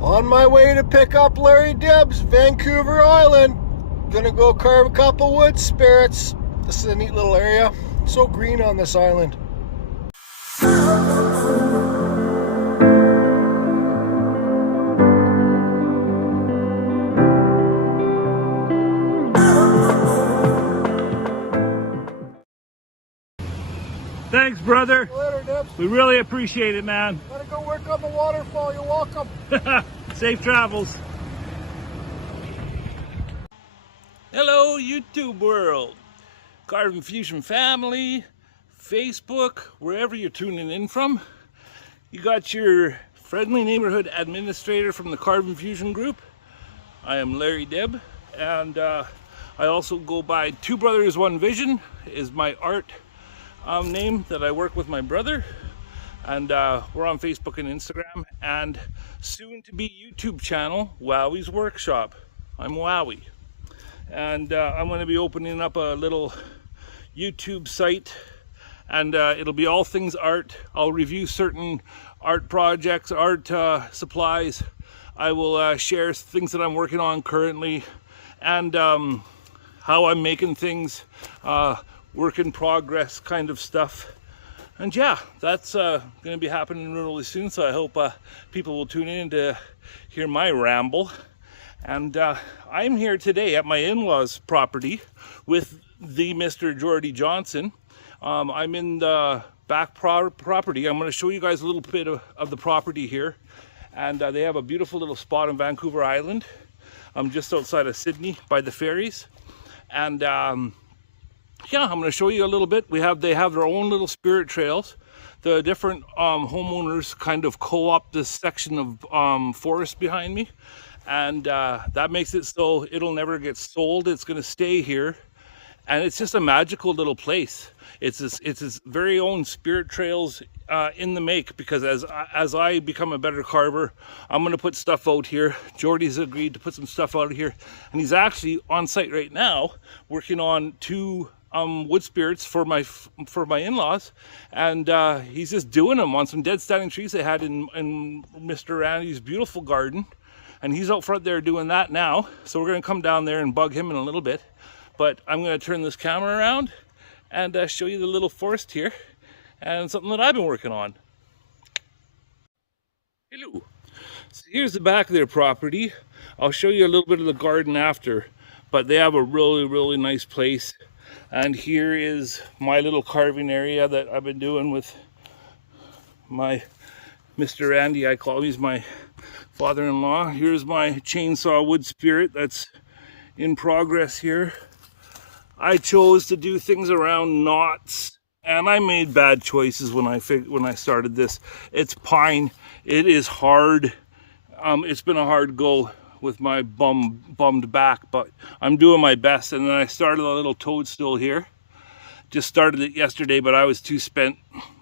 On my way to pick up Larry Dibbs, Vancouver Island. Gonna go carve a couple wood spirits. This is a neat little area. So green on this island. Thanks, brother. Later, Dibbs. We really appreciate it, man. Gotta go work on the waterfall. You're welcome. Safe travels. Hello, YouTube world. Carbon Fusion family, Facebook, wherever you're tuning in from. You got your friendly neighborhood administrator from the Carbon Fusion group. I am Larry Dibb, and I also go by Two Brothers One Vision is my art name that I work with my brother, and we're on Facebook and Instagram, and soon to be YouTube channel Wowie's Workshop. I'm Wowie, and I'm going to be opening up a little YouTube site, and it'll be all things art. I'll review certain art projects, art supplies. I will share things that I'm working on currently, and how I'm making things, work in progress kind of stuff. And yeah, that's going to be happening really soon, so I hope people will tune in to hear my ramble. And I'm here today at my in-laws property with the Mr. Jordy Johnson. I'm in the back property. I'm going to show you guys a little bit of the property here, and they have a beautiful little spot on Vancouver Island. I'm just outside of Sydney by the ferries, and yeah, I'm going to show you a little bit. They have their own little spirit trails. The different homeowners kind of co-op this section of forest behind me, and that makes it so it'll never get sold. It's going to stay here, and it's just a magical little place. It's its very own spirit trails in the make, because as I become a better carver, I'm going to put stuff out here. Jordy's agreed to put some stuff out here, and he's actually on site right now working on two wood spirits for my in-laws, and he's just doing them on some dead standing trees they had in Mr. Randy's beautiful garden, and he's out front there doing that now. So we're going to come down there and bug him in a little bit, but I'm going to turn this camera around and show you the little forest here and something that I've been working on. Hello. So here's the back of their property. I'll show you a little bit of the garden after, but they have a really nice place. And here is my little carving area that I've been doing with my Mr. Andy. I call him, he's my father-in-law. Here's my chainsaw wood spirit that's in progress here. I chose to do things around knots, and I made bad choices when I started this. It's pine. It is hard. It's been a hard go with my bummed back, but I'm doing my best. And then I started a little toadstool here. Just started it yesterday, but I was too spent.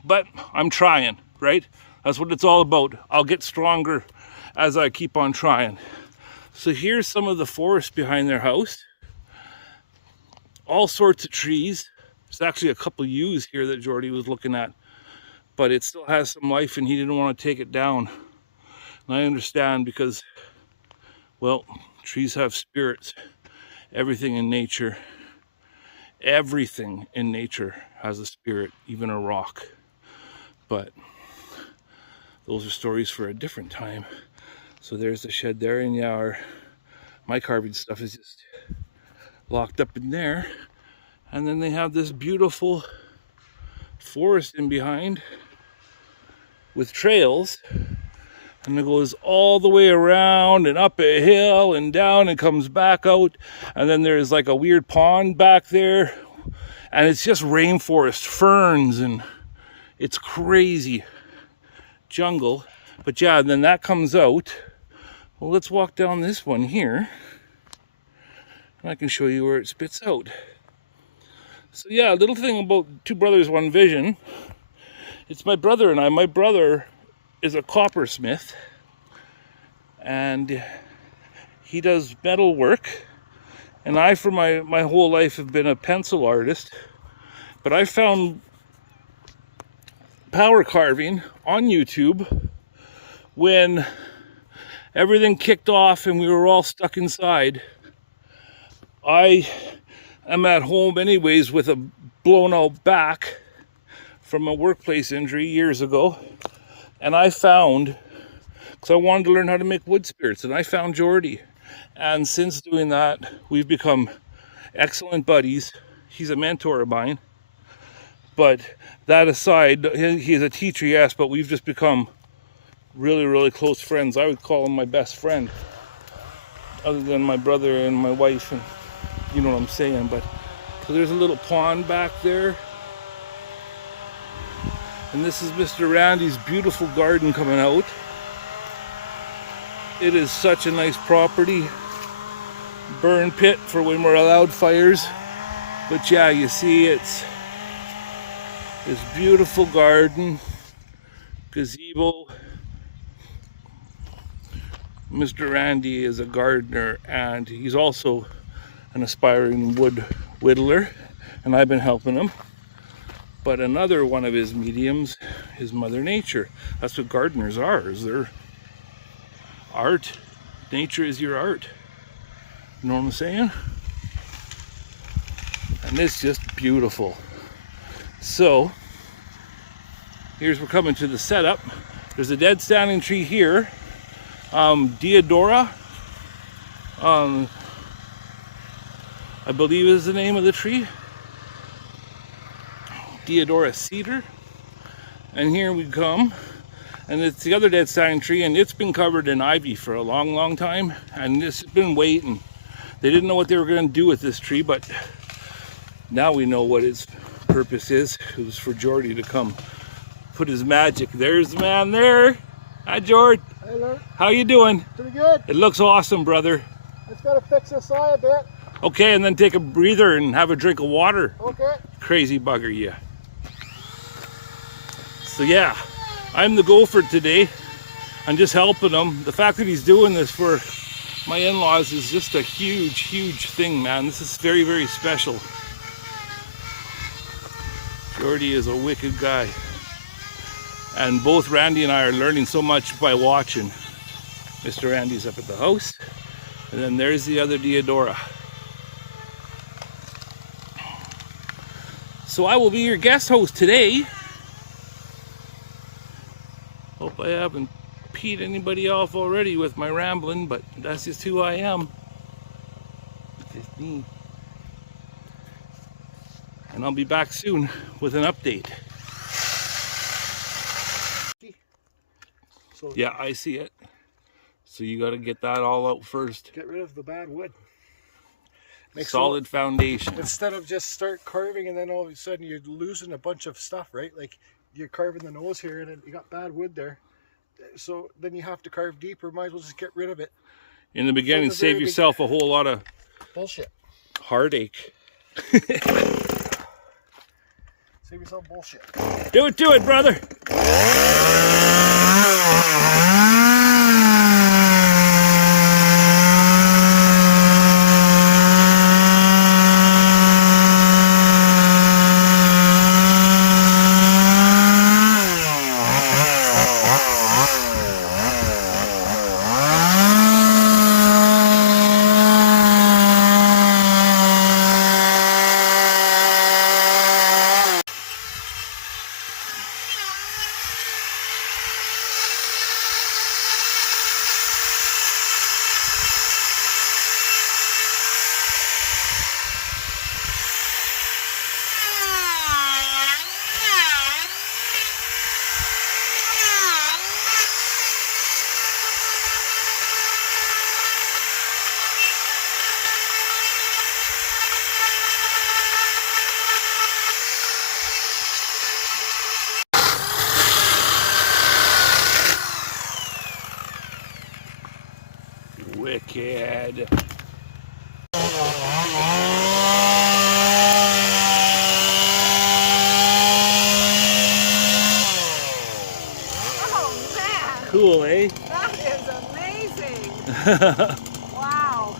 But I'm trying, right? That's what it's all about. I'll get stronger as I keep on trying. So here's some of the forest behind their house. All sorts of trees. There's actually a couple yews here that Jordy was looking at, but it still has some life, and he didn't want to take it down. And I understand, because, well, trees have spirits. Everything in nature has a spirit, even a rock. But those are stories for a different time. So there's the shed there, and yeah, my carving stuff is just locked up in there. And then they have this beautiful forest in behind with trails. And it goes all the way around and up a hill and down and comes back out. And then there's like a weird pond back there. And it's just rainforest, ferns, and it's crazy jungle. But yeah, then that comes out. Well, let's walk down this one here. And I can show you where it spits out. So yeah, a little thing about Two Brothers One Vision. It's my brother and I. My brother is a coppersmith, and he does metal work, and I for my whole life have been a pencil artist, but I found power carving on YouTube when everything kicked off and we were all stuck inside. I am at home anyways with a blown out back from a workplace injury years ago. And I found, because I wanted to learn how to make wood spirits, and I found Jordy. And since doing that, we've become excellent buddies. He's a mentor of mine. But that aside, he's a teacher, yes, but we've just become really, really close friends. I would call him my best friend, other than my brother and my wife, and you know what I'm saying. But so there's a little pond back there. And this is Mr. Randy's beautiful garden coming out. It is such a nice property. Burn pit for when we're allowed fires. But yeah, you see it's this beautiful garden, gazebo. Mr. Randy is a gardener and he's also an aspiring wood whittler, and I've been helping him. But another one of his mediums is Mother Nature. That's what gardeners are, is their art. Nature is your art. You know what I'm saying? And it's just beautiful. So, we're coming to the setup. There's a dead standing tree here. Deodora, I believe is the name of the tree. Deodora cedar. And here we come. And it's the other dead standing tree, and it's been covered in ivy for a long, long time. And this has been waiting. They didn't know what they were going to do with this tree, but now we know what its purpose is. It was for Jordy to come put his magic. There's the man there. Hi, Jord. Hello. How you doing? Pretty good. It looks awesome, brother. Just gotta fix this eye a bit. Okay, and then take a breather and have a drink of water. Okay. Crazy bugger, yeah. So yeah, I'm the gopher today. I'm just helping him. The fact that he's doing this for my in-laws is just a huge, huge thing, man. This is very, very special. Jordy is a wicked guy. And both Randy and I are learning so much by watching. Mr. Randy's up at the house. And then there's the other Deodora. So I will be your guest host today. Hope I haven't peed anybody off already with my rambling, but that's just who I am. It's just me. And I'll be back soon with an update. So yeah, I see it. So you got to get that all out first. Get rid of the bad wood. Make solid foundation. Instead of just start carving and then all of a sudden you're losing a bunch of stuff, right? Like you're carving the nose here and then you got bad wood there. So then you have to carve deeper. Might as well just get rid of it. In the beginning, save yourself a whole lot of bullshit. Heartache. Save yourself bullshit. Do it, brother. Wicked. Oh man! Cool, eh? That is amazing! Wow!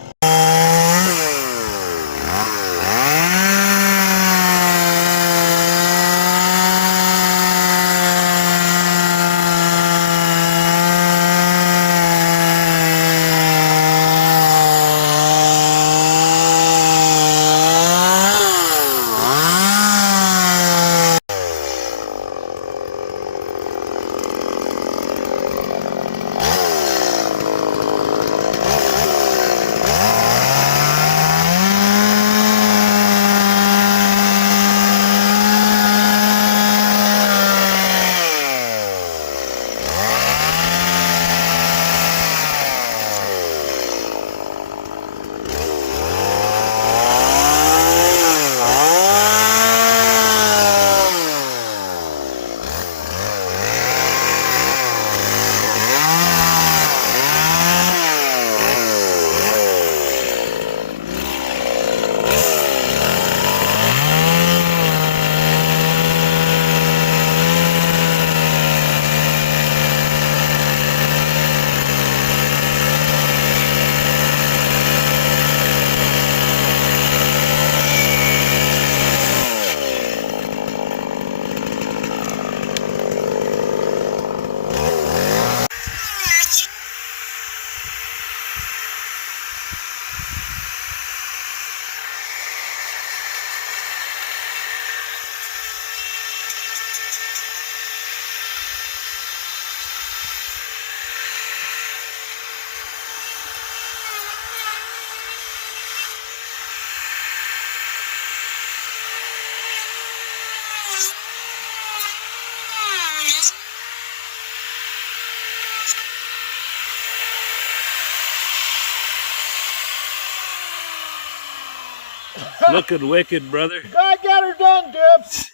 Looking wicked, brother. Gotta get her done, Dibbs.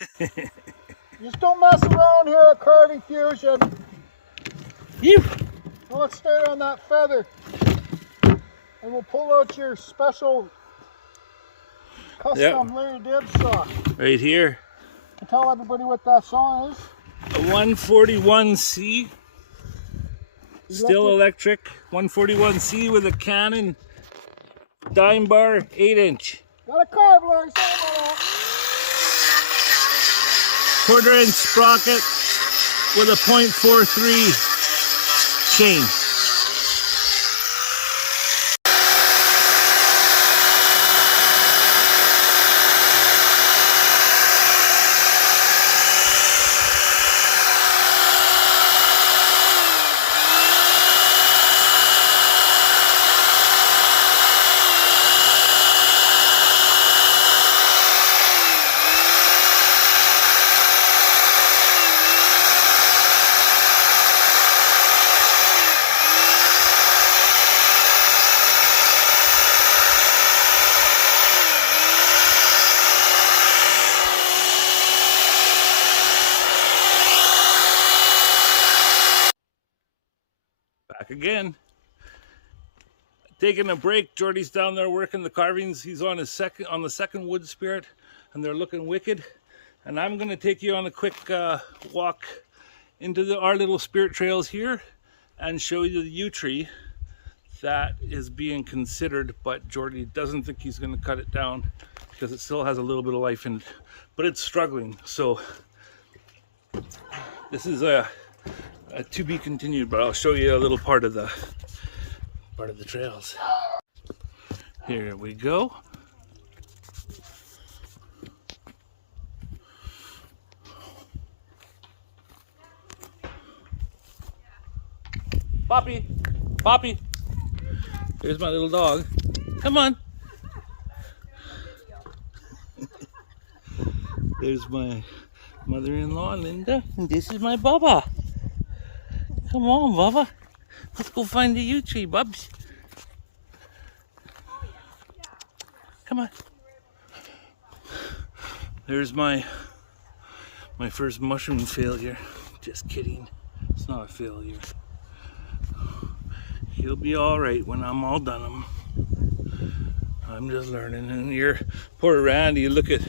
Just don't mess around here at Carving Fusion. You. Don't stay on that feather. And we'll pull out your special custom Larry Dibbs saw. Right here. Tell everybody what that saw is. A 141C. Still electric. 141C with a Canon dime bar 8-inch. Got a carve, Larry. Sorry about that. 1/4-inch sprocket with a .43 chain. Back again. Taking a break. Jordy's down there working the carvings. He's on the second wood spirit, and they're looking wicked. And I'm going to take you on a quick walk into our little spirit trails here and show you the yew tree that is being considered, but Jordy doesn't think he's going to cut it down because it still has a little bit of life in it, but it's struggling. So this is a to be continued, but I'll show you a little part of the trails. Here we go. Poppy, Poppy. Here's my little dog. Come on. There's my mother-in-law, Linda, and this is my Bubba. Come on, Bubba. Let's go find the yew tree, Bubs. Come on. There's my first mushroom failure. Just kidding. It's not a failure. He'll be all right when I'm all done. I'm just learning. And here, poor Randy, look at,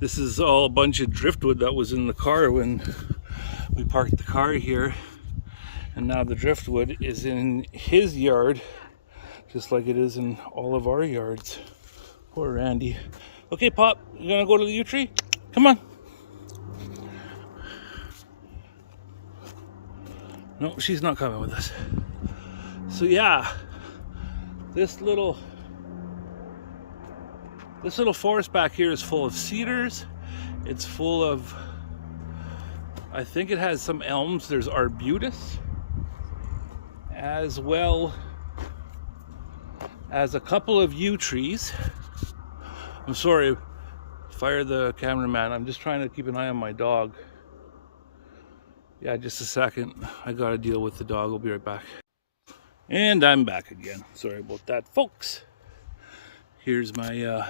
this is all a bunch of driftwood that was in the car when we parked the car here. And now the driftwood is in his yard, just like it is in all of our yards. Poor Randy. Okay, Pop, you gonna go to the yew tree? Come on. No, she's not coming with us. So yeah, this little forest back here is full of cedars. It's full of, I think it has some elms. There's arbutus, as well as a couple of yew trees. I'm sorry, fire the cameraman. I'm just trying to keep an eye on my dog. Yeah, just a second. I gotta deal with the dog. I'll be right back. And I'm back again. Sorry about that, folks. Here's my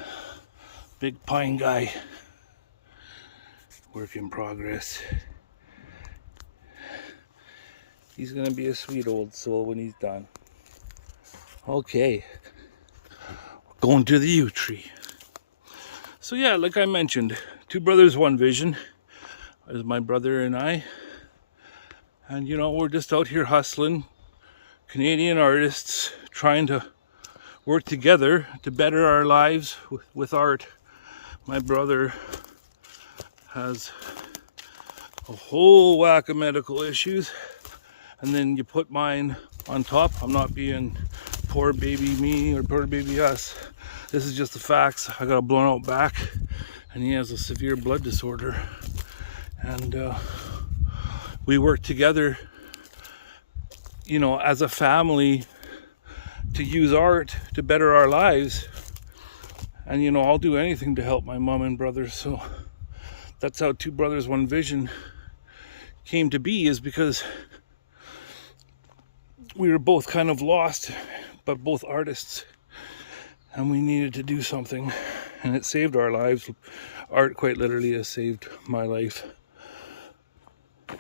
big pine guy. Work in progress. He's gonna be a sweet old soul when he's done. Okay, we're going to the yew tree. So yeah, like I mentioned, two brothers, one vision. There's my brother and I. And you know, we're just out here hustling. Canadian artists trying to work together to better our lives with art. My brother has a whole whack of medical issues, and then you put mine on top. I'm not being poor baby me or poor baby us. This is just the facts. I got a blown out back, and he has a severe blood disorder. And we work together, you know, as a family to use art to better our lives. And you know, I'll do anything to help my mom and brother. So that's how Two Brothers One Vision came to be, is because we were both kind of lost, but both artists, and we needed to do something. and it saved our lives. Art quite literally has saved my life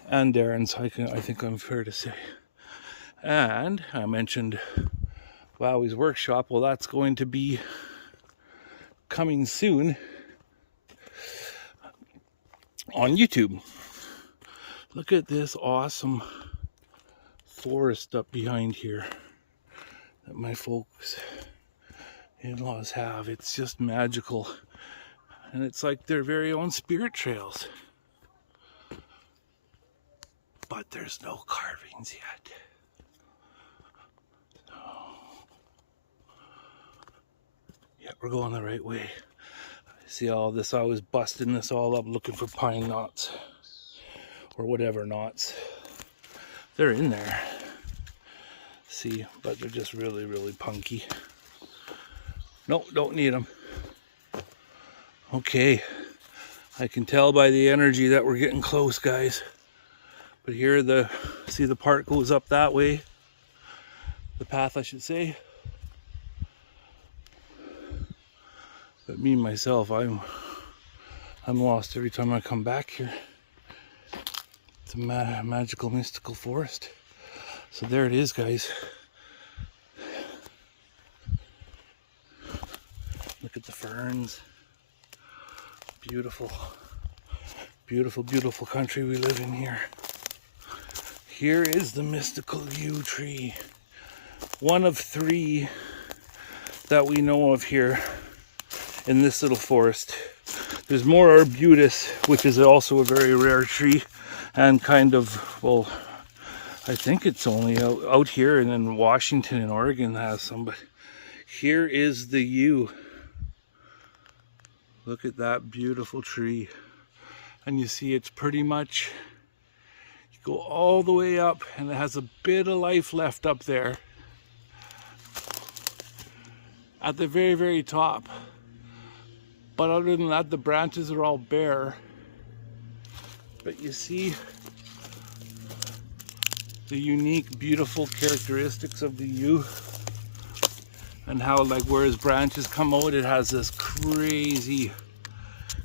and Darren's, I think I'm fair to say. And I mentioned Wowie's workshop. Well, that's going to be coming soon on YouTube. Look at this awesome forest up behind here that my folks in-laws have. It's just magical, and it's like their very own spirit trails, but there's no carvings yet. Yeah, we're going the right way. See all this, I was busting this all up looking for pine knots or whatever knots. They're in there, see, but they're just really, really punky. Nope, don't need them. Okay, I can tell by the energy that we're getting close, guys. But here see the park goes up that way. The path, I should say. But me myself, I'm lost every time I come back here. It's a magical, mystical forest. So there it is, guys. Look at the ferns. Beautiful, beautiful, beautiful country we live in here. Here is the mystical yew tree. One of 3 that we know of here in this little forest. There's more arbutus, which is also a very rare tree, and kind of, well, I think it's only out here, and in Washington and Oregon has some, but here is the yew. Look at that beautiful tree. And you see it's pretty much, you go all the way up and it has a bit of life left up there at the very, very top. But other than that, the branches are all bare. But you see the unique, beautiful characteristics of the yew, and how, like, where his branches come out, it has this crazy,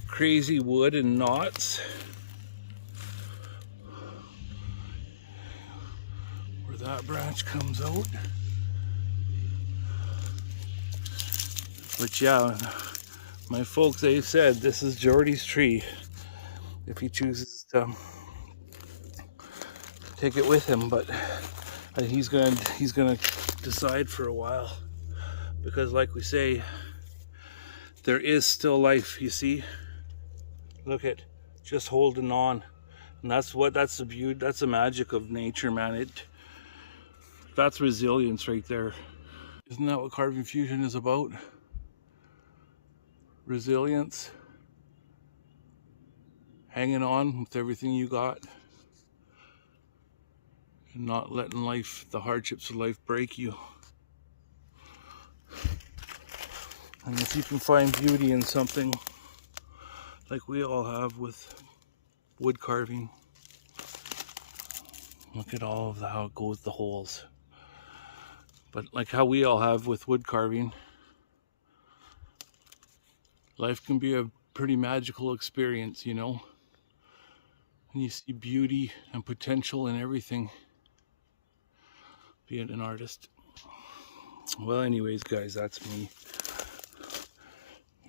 crazy wood and knots. Where that branch comes out. But yeah, my folks, they said this is Jordy's tree. If he chooses to take it with him, but he's gonna decide for a while, because like we say, there is still life. You see, look at, just holding on, and that's the beauty, that's the magic of nature, man. That's resilience right there. Isn't that what Carving Fusion is about? Resilience, hanging on with everything you got, and not letting life, the hardships of life, break you. And if you can find beauty in something like we all have with wood carving, look at all of how it goes, the holes. But like how we all have with wood carving, life can be a pretty magical experience, you know? And you see beauty and potential in everything, being an artist. Well, anyways, guys, that's me.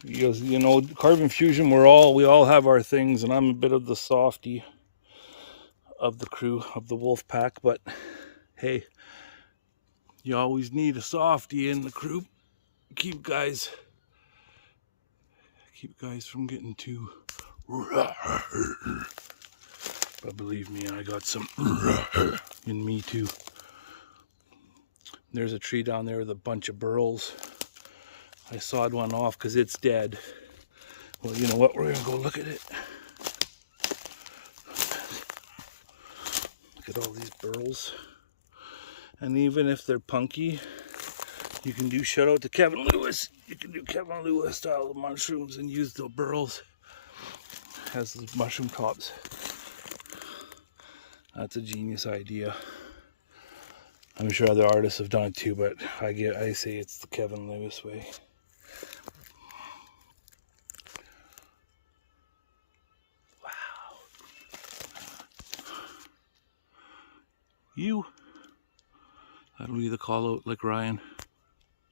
You know, Carving Fusion, we all have our things, and I'm a bit of the softy of the crew, of the wolf pack, but hey, you always need a softy in the crew. Keep guys from getting too, but believe me, I got some in me too. There's a tree down there with a bunch of burls. I sawed one off because it's dead. Well, you know what? We're gonna go look at it. Look at all these burls. And even if they're punky, you can do, shout out to Kevin Lewis. You can do Kevin Lewis style of mushrooms and use the burls as the mushroom tops. That's a genius idea. I'm sure other artists have done it too, but I say it's the Kevin Lewis way. You. That'll be the call out, like Ryan.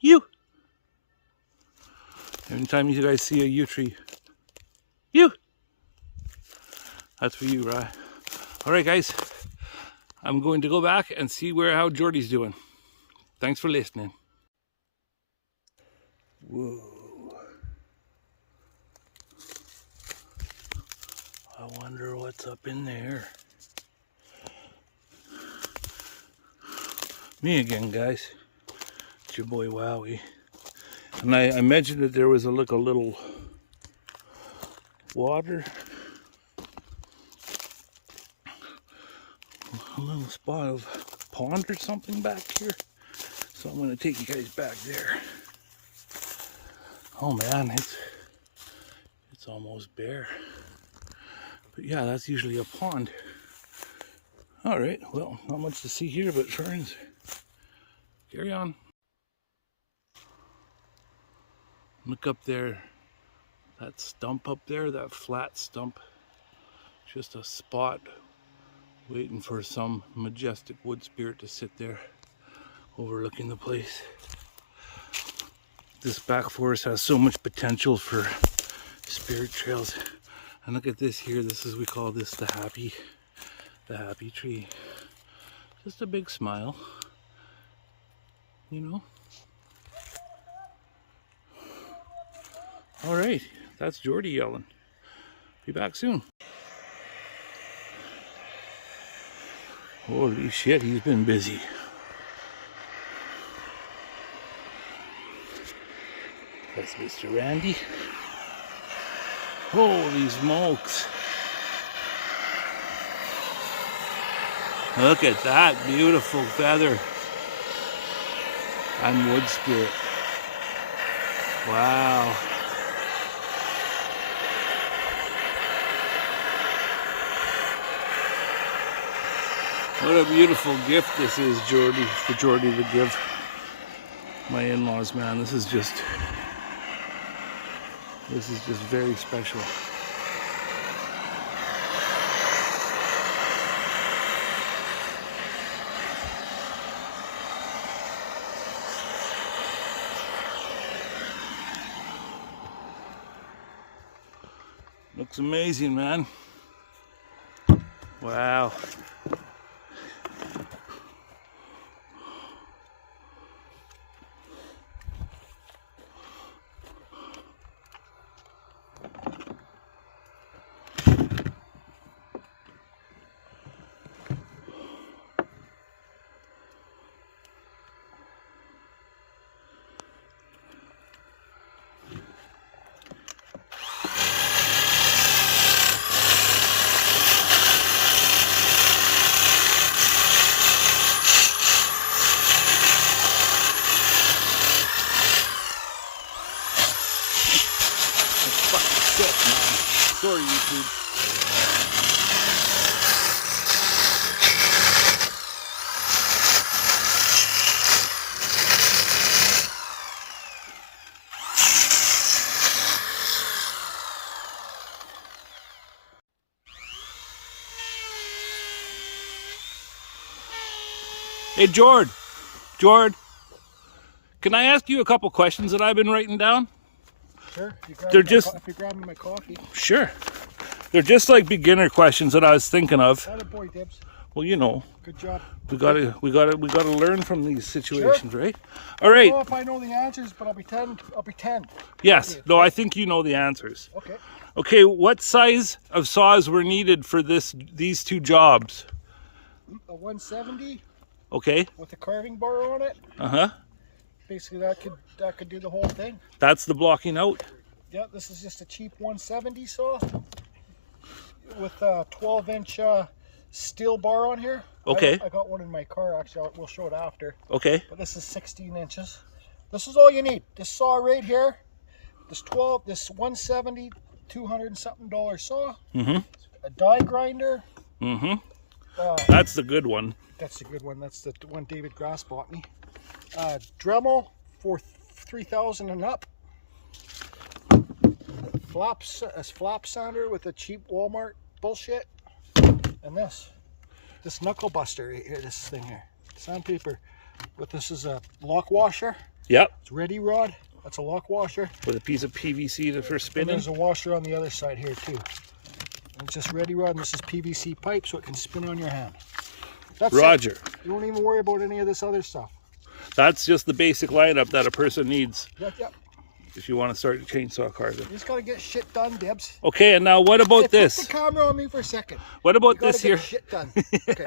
You. Anytime you guys see a yew tree, you. That's for you, Ryan. All right, guys. I'm going to go back and see how Jordy's doing. Thanks for listening. Whoa. I wonder what's up in there. Me again, guys. It's your boy Wowie. And I mentioned that there was a little water. A little spot of pond or something back here. So I'm going to take you guys back there. Oh man, it's almost bare. But yeah, that's usually a pond. All right, well, not much to see here but ferns. Carry on. Look up there. That stump up there, that flat stump. Just a spot waiting for some majestic wood spirit to sit there overlooking the place. This back forest has so much potential for spirit trails. And look at this here. We call this the happy tree. Just a big smile, you know. All right, that's Jordy yelling. Be back soon. Holy shit, he's been busy. That's Mr. Randy. Holy smokes. Look at that beautiful feather. And wood spirit. Wow. What a beautiful gift this is, Jordy, for Jordy to give my in-laws, man. This is just very special. Looks amazing, man. Wow. Sorry, YouTube. Hey, Jord, can I ask you a couple questions that I've been writing down? Sure. If you're grabbing my coffee. Sure. They're just like beginner questions that I was thinking of. Attaboy, Dibbs. Well, you know. Good job. We gotta learn from these situations, sure. Right? All right. I don't know if I know the answers, but I'll pretend. Yes. No, I think you know the answers. Okay. Okay. What size of saws were needed for these two jobs? A 170. Okay. With a carving bar on it. Uh-huh. Basically, that could do the whole thing. That's the blocking out. Yeah, this is just a cheap 170 saw with a 12-inch steel bar on here. Okay. I got one in my car, actually. We'll show it after. Okay. But this is 16 inches. This is all you need. This saw right here, this 170, $200 and something saw. Mm-hmm. A die grinder. Mm-hmm. That's the good one. That's the good one. That's the one David Grass bought me. Dremel for 3,000 and up. A flap sander with a cheap Walmart bullshit. And this. this knuckle buster right here, this thing here, sandpaper. But this is a lock washer. Yep. It's ready rod. That's a lock washer. With a piece of PVC for And spinning. there's a washer on the other side here too. And it's just ready rod, and this is PVC pipe, so it can spin on your hand. That's Roger. it. You don't even worry about any of this other stuff. That's just the basic lineup that a person needs Yep. if you want to start chainsaw carving. You just gotta get shit done, Dibbs. Okay, and now what about Hey, this? Put the camera on me for a second. What about You gotta this get here? shit done. Okay.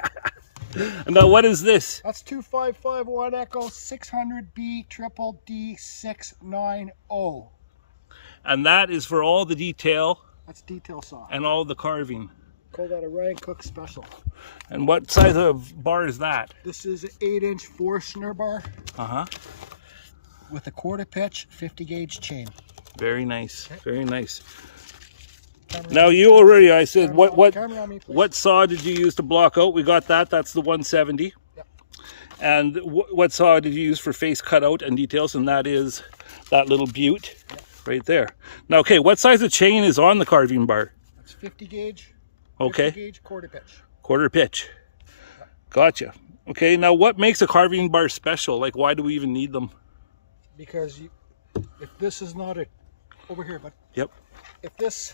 And now what is this? That's 2551 Echo 600B triple D690. And that is for all the detail That's detail saw. and all the carving. Call that a Ryan Cook special. And what size of bar is that? This is an 8-inch Forstner bar Uh-huh. with a quarter pitch 50 gauge chain. Very nice. Very nice. Camera Now on me. you already, I said, Camera what camera on me, please. what saw did you use to block out? We got that. That's the 170. Yep. And what saw did you use for face cutout and details? And that is that little butte right there. Now, okay, what size of chain is on the carving bar? It's 50 gauge. Okay. 50 gauge quarter pitch. Quarter pitch. Gotcha. Okay, now what makes a carving bar special? Like, why do we even need them? Because if this is not a over here, but Yep. if this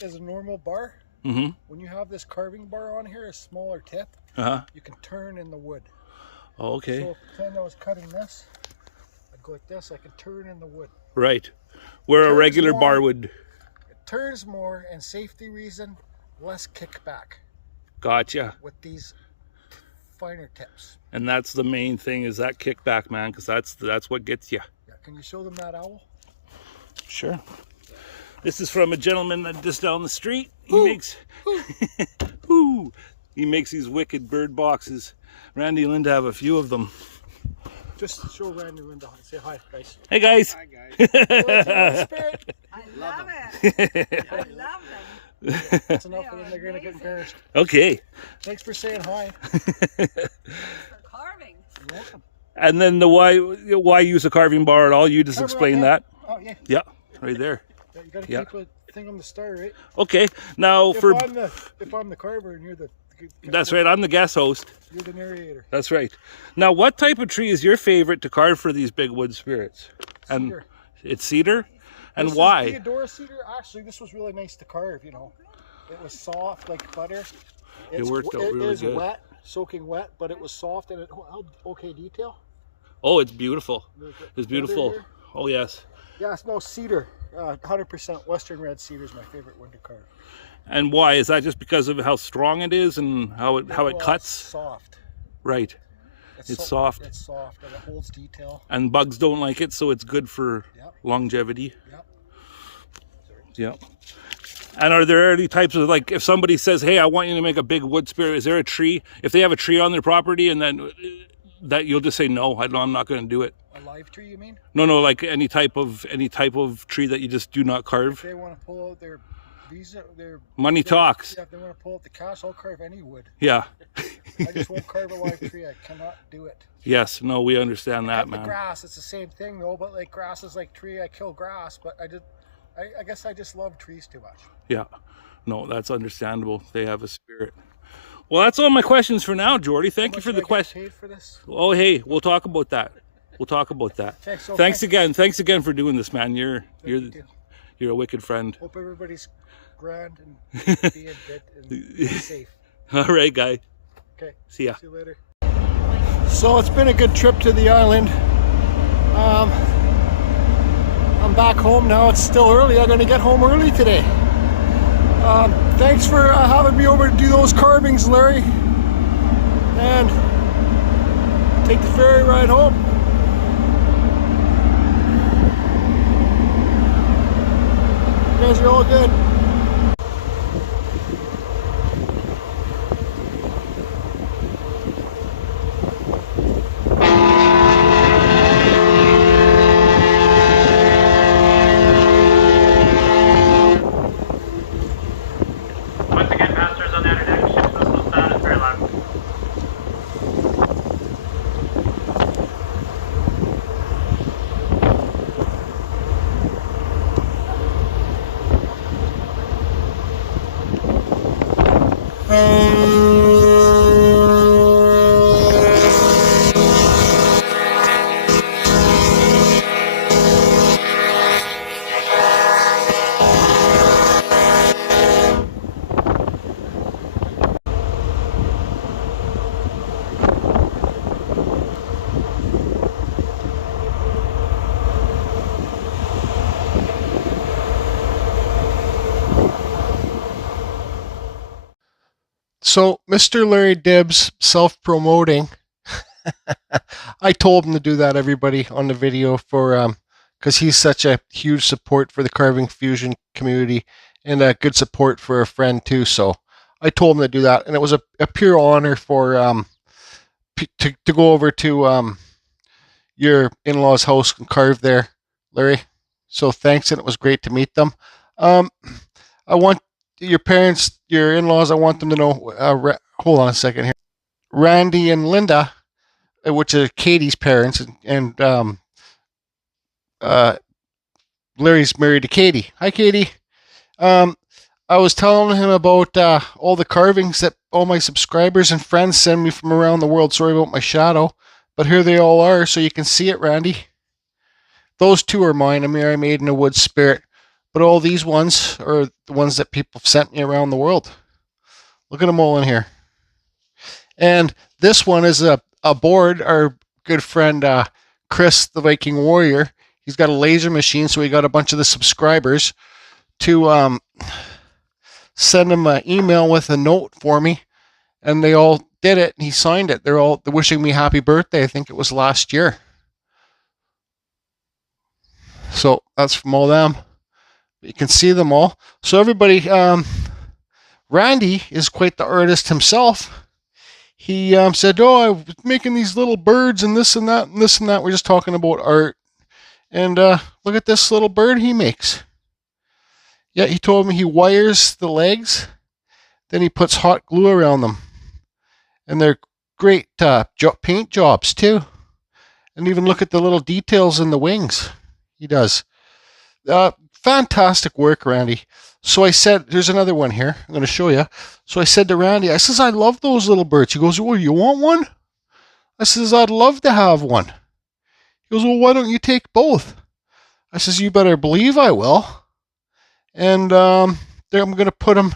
is a normal bar, Mm-hmm. when you have this carving bar on here, a smaller tip, Uh-huh. you can turn in the wood. Okay. So pretend I was cutting this, I'd go like this, I can turn in the wood. Right. Where a Turns regular more. bar would. It turns more, and safety reason, less kickback Gotcha. with these finer tips. And that's the main thing, is that kickback, man, because that's what gets you. Yeah, can you show them that owl? Sure. This is from a gentleman that just down the street. He makes Ooh. He makes these wicked bird boxes. Randy and Linda have a few of them. Just show Randy and Linda. Say hi, guys. Hey guys. Hi guys. Spirit. I love it. I love them. That's enough of them. They're going to get embarrassed. Okay. Thanks for saying hi. For carving. You're welcome. And then the why use a carving bar at all? You just Camera explain on that. Oh, yeah. Yeah, right there. Yeah, you got to Yeah. keep a thing on the star, right? Okay. Now If for I'm the carver and you're the that's right. I'm the guest host. You're the narrator. That's right. Now, what type of tree is your favorite to carve for these big wood spirits? And Cedar. it's cedar. And This is why? Theodora cedar. Actually, this was really nice to carve. You know, it was soft like butter. It worked out really It is good. wet, soaking wet, but it was soft and it held okay detail. Oh, it's beautiful. Really good. It's beautiful. Here. Oh yes. Yeah, it's no cedar. 100% Western red cedar is my favorite wood to carve. And why? Is that just because of how strong it is and how it Well, cuts? It's soft. Right. It's soft. It's soft and it holds detail. And bugs don't like it, so it's good for Yep. longevity. Yep. Yep. And are there any types of, like, if somebody says, hey, I want you to make a big wood spirit, is there a tree? If they have a tree on their property and then that you'll just say, no, I'm not going to do it. A live tree, you mean? No, like any type of tree that you just do not If carve. they want to pull out their Money talks. Yeah, if they want to pull out the cash, I'll carve any wood. Yeah. I just won't carve a live tree. I cannot do it. Yes. No, we understand that, And the man. grass, it's the same thing though. But like grass is like tree. I kill grass, but I guess I just love trees too much. Yeah. No, that's understandable. They have a spirit. Well, that's all my questions for now, Jordy. Thank you for the question. Paid for this? Oh, hey, we'll talk about that. We'll talk about that. Okay, so Thanks again. Thanks again for doing this, man. You're a wicked friend. Hope everybody's grand and being good and safe. All right, guy. Okay. See ya. See you later. So it's been a good trip to the island. I'm back home now. It's still early. I'm going to get home early today. Thanks for having me over to do those carvings, Larry. And take the ferry ride home. You guys are all good. Once again, passengers on the outer deck, ship's whistle sound is very loud. So, Mr. Larry Dibbs, self-promoting. I told him to do that, everybody, on the video for because he's such a huge support for the Carving Fusion community and a good support for a friend too. So I told him to do that, and it was a pure honor for to go over to your in-laws' house and carve there, Larry. So thanks, and it was great to meet them. I want your parents, your in-laws, I want them to know. Hold on a second here. Randy and Linda, which are Katie's parents, and Larry's married to Katie. Hi, Katie. I was telling him about all the carvings that all my subscribers and friends send me from around the world. Sorry about my shadow, but here they all are, so you can see it, Randy. Those two are mine. I made in a wood spirit, but all these ones are the ones that people have sent me around the world. Look at them all in here. And this one is a board. Our good friend Chris, the Viking Warrior, he's got a laser machine, so he got a bunch of the subscribers to send him an email with a note for me, and they all did it, and he signed it. They're wishing me happy birthday. I think it was last year. So that's from all them. You can see them all. So everybody, Randy is quite the artist himself. He said, "Oh, I was making these little birds and this and that and this and that." We're just talking about art. And look at this little bird he makes. Yeah, he told me he wires the legs, then he puts hot glue around them. And they're great paint jobs too. And even look at the little details in the wings. He does. Fantastic work, Randy. So I said, there's another one here. I'm going to show you. So I said to Randy, I says, "I love those little birds." He goes, "Well, you want one?" I says, "I'd love to have one." He goes, "Well, why don't you take both?" I says, "You better believe I will." And I'm going to put them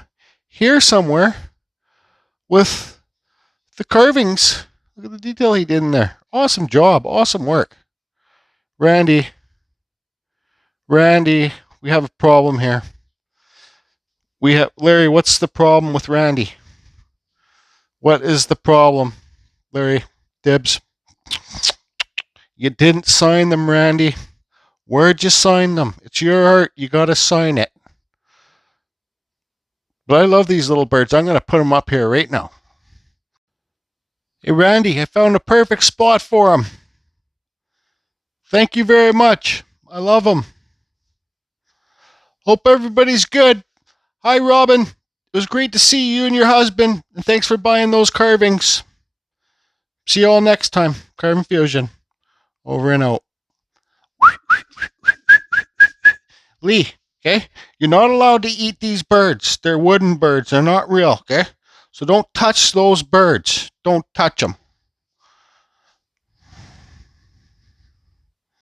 here somewhere with the carvings. Look at the detail he did in there. Awesome job. Awesome work. Randy, we have a problem here. Larry, what's the problem with Randy? What is the problem, Larry Dibbs? You didn't sign them, Randy. Where'd you sign them? It's your art. You got to sign it. But I love these little birds. I'm going to put them up here right now. Hey, Randy, I found a perfect spot for them. Thank you very much. I love them. Hope everybody's good. Hi, Robin. It was great to see you and your husband, and thanks for buying those carvings. See you all next time. Carving Fusion. Over and out. Lee, okay? You're not allowed to eat these birds. They're wooden birds. They're not real, okay? So don't touch those birds. Don't touch them.